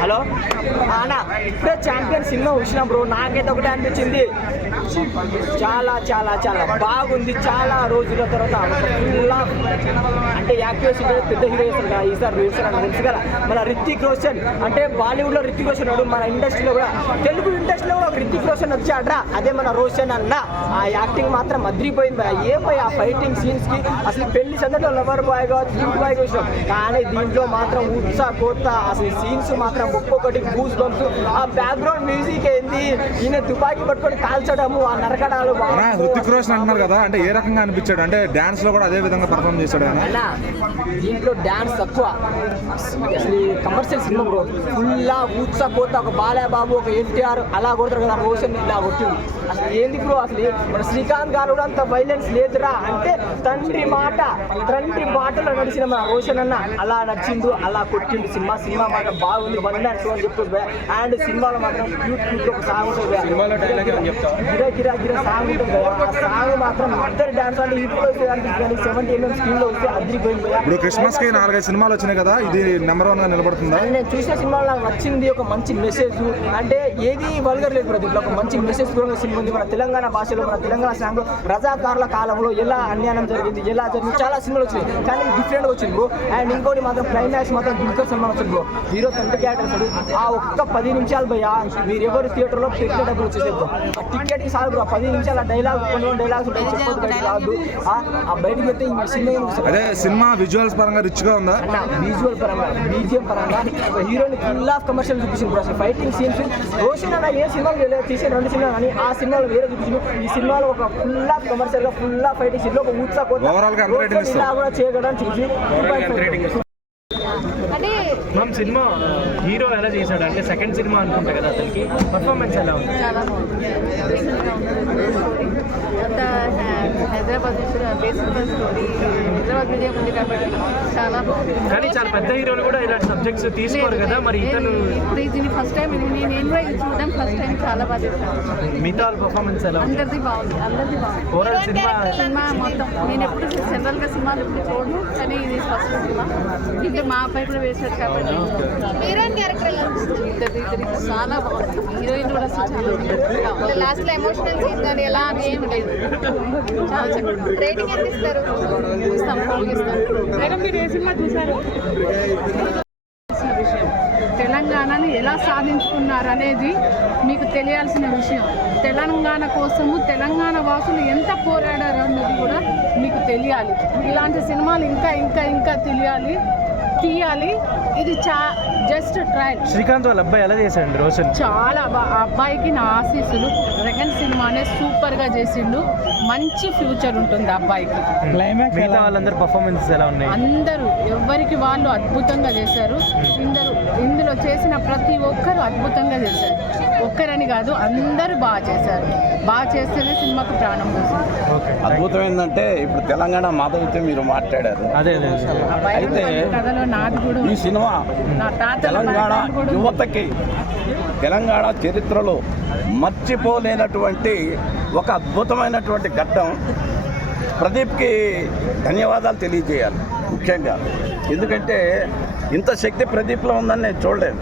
Hello అన్న, ఇప్పుడే champion cinema చూసినా బ్రో. నాకైతే ఒకటే అనిపించింది, చాలా చాలా చాలా బాగుంది. చాలా రోజుల తర్వాత ఫుల్ అంటే యాక్టివేషన్ పెద్ద హీరో చేస్తారు కదా, ఈసారి వేస్తారు అని తెలుసు కదా. మన రితిక్ రోషన్ అంటే బాలీవుడ్లో రితిక్ రోషన్ ఉన్నాడు, మన ఇండస్ట్రీలో కూడా తెలుగు ఇండస్ట్రీలో కూడా రితిక్ రోషన్ వచ్చాడ్రా, అదే మన రోషన్ అన్న. ఆ యాక్టింగ్ మాత్రం అదిరిపోయింది. ఏమై ఆ ఫైటింగ్ సీన్స్కి అసలు పెళ్లి సందర్భంలో లవర్ బాయ్ కావచ్చు, డ్యూట్ బాయ్ చూసినాం, కానీ దీంట్లో మాత్రం ఉత్సాహ కోత అసలు సీన్స్ మాత్రం ఒక్కొక్కటి గూస్ బంప్స్. ఆ బ్యాక్గ్రౌండ్ మ్యూజిక్ ఏంది, ఈయన తుపాకీ పట్టుకొని కాల్చడము, ఆ నరకడాలు. హృతిక్ రోషన్ అంటున్నారు కదా, అంటే ఏ రకంగా అనిపించాడు? అంటే డాన్స్ లో కూడా అదే విధంగా పర్ఫార్మ్ చేశాడు అన్న. దీంట్లో డాన్స్ తక్కువ, అసలు కమర్షియల్ సినిమా బ్రో. ఫుల్లా ఉత్సాహ కోత, ఒక బాలయ్యబాబు, ఒక ఎన్టీఆర్ అలా కొడతారు కదా, రోషన్ ఇలా కొట్టింది. అసలు ఏంది బ్రో, అసలు మన శ్రీకాంత్ గారు కూడా అంత వైలెన్స్ లేదురా అంటే తండ్రి మాటలో నడిచిన మన రోషన్ అన్న అలా నడిచిండు, అలా కొట్టిండు. సినిమా మాత్రం బాగుంది, 1 and 2 అని చెప్తుంది. అండ్ సినిమాలో మాత్రం క్యూట్ ఒక సాంగ్ ఉంటుంది, గిరా గిరా సాంగ్ ఉంటుంది. ఆ సాంగ్ మాత్రం ఇద్దరు డాన్స్ అంటే ఇప్పుడు 70mm స్క్రీన్ లో వస్తే అదిరిపోయింది. ఇప్పుడు క్రిస్మస్ కి 4-5 సినిమాలు వచ్చినాయి కదా, ఇది నెంబర్ 1 గా నిలబడుతుందా? నేను చూసిన సినిమాలో నాకు నచ్చింది ఒక మంచి మెసేజ్, అంటే ఏది వల్గర్ లేదు బ్రో. దీంట్లో ఒక మంచి మెసేజ్ కూడా సినిమా ఉంది. మన తెలంగాణ భాషలో, మన తెలంగాణ సాంగ్ రజాకారుల కాలంలో ఎలా అన్యాయం జరిగింది, ఎలా జరిగింది, చాలా సినిమాలు వచ్చినాయి, కానీ డిఫరెంట్గా వచ్చింది బ్రో. అండ్ ఇంకోటి మాత్రం క్లైమాక్స్ మాత్రం దుల్కర్ సల్మాన్ వచ్చింది బ్రో, హీరో తండ్రి క్యారెక్టర్ వస్తాడు. ఆ ఒక్క 10 నిమిషాలు భయ్యా, మీరు ఎవరు థియేటర్లో పెట్టిన డబ్బులు వచ్చేసే బ్రో. ఆ టికెట్కి సార్ బ్రో, 10 నిమిషాలు డైలాగ్, కొన్ని డైలాగ్స్ ఉంటాయి, చెప్పొద్దు బయటకు రాదు. ఆ బయటకి వెళ్తే ఈ సినిమా అదే సినిమా విజువల్స్ పరంగా రిచ్ గా ఉందా? విజువల్ పరంగా, బీజిఎం పరంగా హీరోని ఫుల్ ఆఫ్ కమర్షియల్ చూపించింది బ్రో. అసలు ఫైటింగ్ సీన్స్ రోషన్ అన్న ఏ సినిమాలు తీసే 2 సినిమాలు కానీ ఆ సినిమాలో వేరే చూపించింది. ఈ సినిమాలో ఒక ఫుల్ ఆఫ్ కమర్షియల్ గా, ఫుల్ ఆఫ్ ఫైటింగ్ సీన్ లో ఒక ఉత్సాహ కూడా చేయగలని చూసి అంటే మనం సినిమా హీరో ఎలా చేశాడు అంటే సెకండ్ సినిమా అనుకుంటా కదా, అతనికి పర్ఫార్మెన్స్ ఎలా ఉంది? చాలా బాగుంది. అంత Hyderabad basic story, Hyderabad medium ఉంది కాబట్టి చాలా బాగుంది. కానీ చాలా పెద్ద హీరోలు కూడా ఇలాంటి సబ్జెక్ట్స్ తీసుకోరు కదా, మరి ఇతను ఇప్పుడు ఇది ఫస్ట్ టైం, నేను కూడా ఇది చూడడం ఫస్ట్ టైం, చాలా బాగా చేశాను. మిగతా పర్ఫార్మెన్స్ ఎలా ఉంది? అందరిది బాగుంది. ఓవరాల్ సినిమా మొత్తం నేను ఎప్పుడు జనరల్గా సినిమాలు ఎప్పుడు చూడను, కానీ ఇది ఫస్ట్ సినిమా. ఇంకా మా అబ్బాయి కూడా వేశాడు కాబట్టి హీరోయిన్ క్యారెక్టర్ ఎలా అనిపిస్తుంది? ఇద్దరు చాలా బాగుంది. హీరోయిన్ కూడా చాలా లాస్ట్ లో ఎమోషనల్ సీన్ కానీ ఎలా ఏం లేదు, చాలా చక్కగా. రేటింగ్ ఎంత ఇస్తారు? ఇస్తాం, మేడం మీరు ఏ సినిమా చూసారు? తెలంగాణను ఎలా సాధించుకున్నారు అనేది మీకు తెలియాల్సిన విషయం. తెలంగాణ కోసము తెలంగాణ వాసులు ఎంత పోరాడారు అన్నది కూడా మీకు తెలియాలి. ఇలాంటి సినిమాలు ఇంకా ఇంకా ఇంకా తీయాలి. ఇది జస్ట్ ట్రయల్. శ్రీకాంత్ వాళ్ళ అబ్బాయి ఎలా చేశాడు రోషన్? చాలా అబ్బాయికి నా ఆశీస్సులు. సెకండ్ సినిమానే సూపర్గా చేసిండు, మంచి ఫ్యూచర్ ఉంటుంది అబ్బాయికి. మిగతా వాళ్ళందరూ పర్ఫార్మెన్స్ ఎలా ఉన్నాయి? అందరూ ఎవరికి వాళ్ళు అద్భుతంగా చేశారు. ఇందులో చేసిన ప్రతి ఒక్కరు అద్భుతంగా చేశారు. ఒక్కరని కాదు, అందరూ బాగా చేశారు. బాగా చేస్తేనే సినిమాకు ప్రాణం పోసింది. అద్భుతం ఏంటంటే ఇప్పుడు తెలంగాణ మాధవితో మీరు మాట్లాడారు. అయితే కథలో నాది కూడా ఈ సినిమా తెలంగాణ యువతకి తెలంగాణ చరిత్రలో మర్చిపోలేనటువంటి ఒక అద్భుతమైనటువంటి ఘట్టం. ప్రదీప్కి ధన్యవాదాలు తెలియజేయాలి ముఖ్యంగా, ఎందుకంటే ఇంత శక్తి ప్రదీప్లో ఉందని నేను చూడలేదు.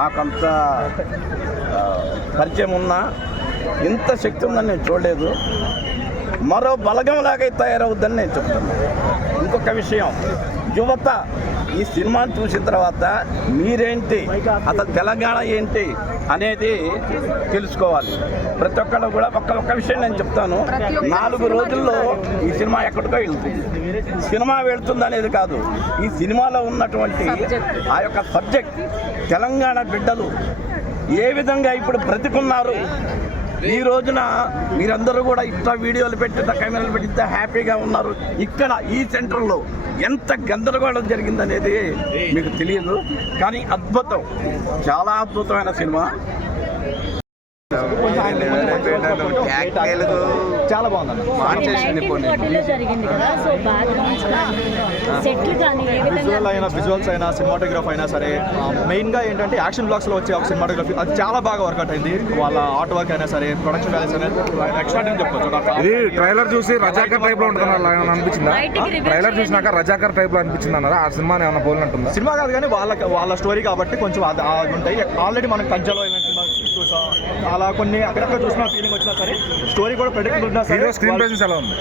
నాకంత పరిచయం ఉన్నా ఇంత శక్తి ఉందని నేను చూడలేదు. మరో బలగంలాగా తయారవుద్దని నేను చెప్తాను. ఇంకొక విషయం, యువత ఈ సినిమాను చూసిన తర్వాత మీరేంటి, అసలు తెలంగాణ ఏంటి అనేది తెలుసుకోవాలి. ప్రతి ఒక్కళ్ళు కూడా ఒక్క విషయం నేను చెప్తాను, 4 రోజుల్లో ఈ సినిమా ఎక్కడికో వెళ్తుంది. సినిమా వెళ్తుంది అనేది కాదు, ఈ సినిమాలో ఉన్నటువంటి ఆ యొక్క సబ్జెక్ట్, తెలంగాణ బిడ్డలు ఏ విధంగా ఇప్పుడు బ్రతికున్నారు, ఈ రోజున మీరందరూ కూడా ఇట్లా వీడియోలు పెట్టి, కెమెరాలు పెట్టి ఇంత హ్యాపీగా ఉన్నారు. ఇక్కడ ఈ సెంటర్లో ఎంత గందరగోళం జరిగిందనేది మీకు తెలియదు, కానీ అద్భుతం, చాలా అద్భుతమైన సినిమా. చాలా బాగుంది. జరిగింది కదా, సో బ్యాక్గ్రౌండ్స్ సెట్లు కానీ ఏ విధంగా విజువల్స్ అయినా సినిమాటోగ్రఫీ అయినా సరే, మెయిన్గా ఏంటంటే యాక్షన్ బ్లాగ్స్లో వచ్చే ఒక సినిమాటోగ్రఫీ అది చాలా బాగా వర్కౌట్ అయింది. వాళ్ళ ఆర్ట్ వర్క్ అయినా సరే, ప్రొడక్షన్ వాల్యూస్ అయినా ఎక్స్ట్రా అని చెప్పొచ్చు. ఇది ట్రైలర్ చూసి రజాకర్ టైప్ లో ఉంటుంది అనిపించిందా? ట్రైలర్ చూసినాక రజాకర్ టైప్ లో అనిపించింది అన్నారా? ఆ సినిమా ఏమైనా పోలినట్టుందా? సినిమా కాదు కానీ వాళ్ళ స్టోరీ కాబట్టి కొంచెం అది ఉంటాయి. ఆల్రెడీ మనం కంచెలో చూసాం, అలా కొన్ని అక్కడక్కడ చూసిన ఫీలింగ్ వచ్చినా సరే, స్టోరీ కూడా ప్రెడిక్టబుల్ ఉన్నా సరే, స్క్రీన్ ప్రెజెన్స్ ఎలా ఉంది?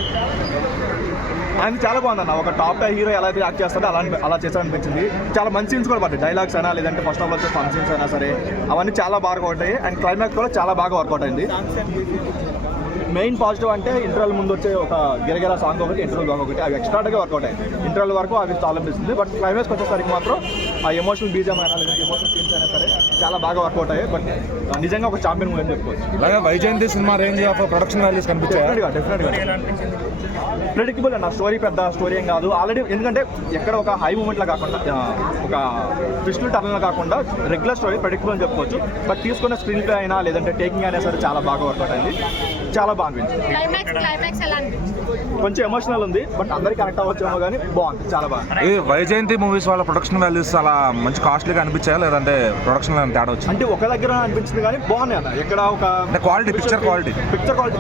ఆయన చాలా బాగుందన్న. ఒక టాప్ హీరో ఎలా అయితే యాక్ట్ చేస్తాడో అలా చేస్తాడనిపించింది. చాలా మంచి సీన్స్ కూడా పడ్డాయి. డైలాగ్స్ అయినా లేదంటే first of all fun scenes అయినా సరే, అవన్నీ చాలా బాగా వర్కౌట్ అండ్ క్లైమాక్స్ కూడా చాలా బాగా వర్కౌట్ అయింది. మెయిన్ పాజిటివ్ అంటే ఇంటర్వల్ ముందు వచ్చే ఒక గిరగిర సాంగ్ ఒకటి, ఇంటర్వల్ సాంగ్ ఒకటి, అవి ఎక్స్ట్రాగా వర్కౌట్ అయ్యాయి. ఇంటర్వల్ వరకు అవి చాలా అనిపిస్తుంది. బట్ క్లైమాక్స్ వచ్చేసరికి మాత్రం ఆ ఎమోషనల్ బీజం అయినా లేదంటే ఎమోషనల్ సీన్స్ అయినా సరే చాలా బాగా వర్కౌట్ అయ్యాయి. బట్ నిజంగా ఒక ఛాంపియన్ మూవీ అని చెప్పుకోవచ్చు. అలాగే Vyjayanthi cinema range of production values కనిపించాయి. డెఫినెట్గా ప్రెడిక్టబుల్ అన్న. స్టోరీ పెద్ద స్టోరీ ఏం కాదు. ఆల్రెడీ ఎందుకంటే ఎక్కడ ఒక హై మూమెంట్లో కాకుండా, ఒక ట్విస్ట్ టర్న్లో కాకుండా రెగ్యులర్ స్టోరీ ప్రెడిక్టబుల్ అని చెప్పుకోవచ్చు. బట్ తీసుకున్న స్క్రీన్ ప్లే అయినా లేదంటే టేకింగ్ అయినా సరే చాలా బాగా వర్కౌట్ అయింది. చాలా బాగా అనిపించింది. క్లైమాక్స్ ఎలా అనిపించింది? కొంచెం ఎమోషనల్ ఉంది, బట్ అందరికి కనెక్ట్ అవ్వచ్చేమో కానీ బాగుంది, చాలా బాగా. ఈ వైజయంతి మూవీస్ వాళ్ళ ప్రొడక్షన్ వాల్యూస్ అలా మంచి కాస్ట్లీగా అనిపించాయా లేదంటే ప్రొడక్షన్ లో తేడా వచ్చింది? అంటే ఒక దగ్గర అనిపించింది కానీ బాగున్నాయి అన్న. ఎక్కడ ఒక క్వాలిటీ పిక్చర్ క్వాలిటీ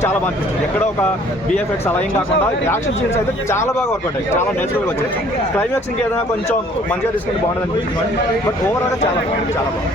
చాలా బాగా అనిపించింది. ఎక్కడ ఒక బిఎఫ్ఎక్స్ అలా ఏం కాకుండా యాక్షన్ సీన్స్ అయితే చాలా బాగా వర్కౌట్ అయ్యాయి. చాలా నేచురల్గా వచ్చాయి. క్లైమాక్స్ ఇంకేదైనా కొంచెం మంచిగా తీసుకుంటే బాగుంటుంది అనిపించింది. బట్ ఓవరాల్గా చాలా బాగుంది.